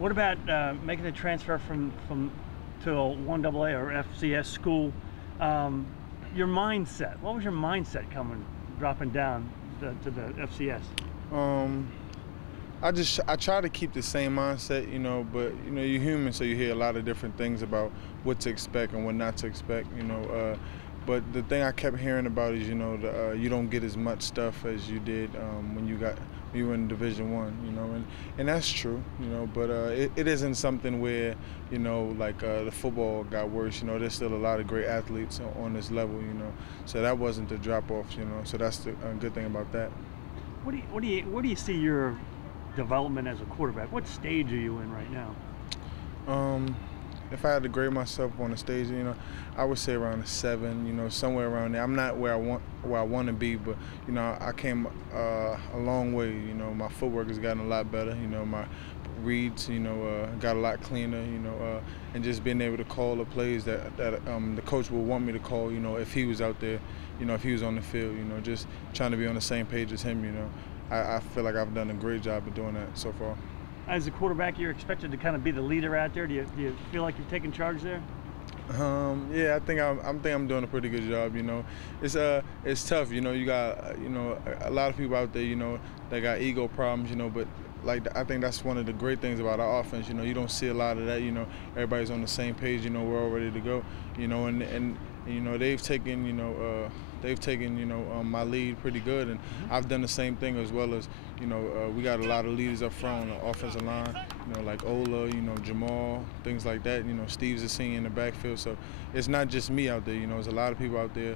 What about making the transfer from to a 1AA or FCS school? Your mindset. What was your mindset dropping down to the FCS? I try to keep the same mindset, but you're human, so you hear a lot of different things about what to expect and what not to expect, But the thing I kept hearing about is, you don't get as much stuff as you did when you were in Division I, and that's true, But it isn't something where, the football got worse. There's still a lot of great athletes on this level, So that wasn't the drop off, So that's the good thing about that. Where do you see your development as a quarterback? What stage are you in right now? If I had to grade myself on the stage, I would say around a 7, somewhere around there. I'm not where I want to be, but I came a long way. My footwork has gotten a lot better. My reads, got a lot cleaner. And just being able to call the plays that the coach would want me to call. If he was out there, if he was on the field. Just trying to be on the same page as him. I feel like I've done a great job of doing that so far. As a quarterback, you're expected to kind of be the leader out there. Do you feel like you've taken charge there? Yeah, I think I'm doing a pretty good job. It's tough. You got a lot of people out there. That got ego problems. But I think that's one of the great things about our offense. You don't see a lot of that. Everybody's on the same page. We're all ready to go. And they've taken my lead pretty good, and I've done the same thing as well as we got a lot of leaders up front on the offensive line, like Ola, Jamal, things like that. Steve's a senior in the backfield, so it's not just me out there. There's a lot of people out there,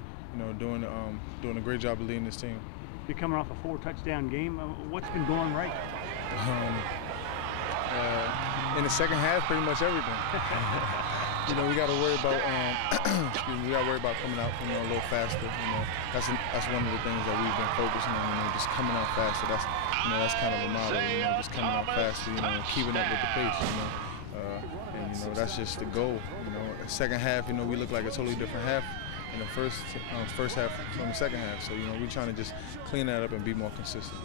doing a great job of leading this team. You're coming off a 4-touchdown game. What's been going right? In the second half, pretty much everything. We got to worry about we got to worry about coming out a little faster. That's one of the things that we've been focusing on. Just coming out faster. That's kind of a model. Just coming out faster. Keeping up with the pace. And that's just the goal. Second half, we look like a totally different half in the first half from the second half. So we're trying to just clean that up and be more consistent.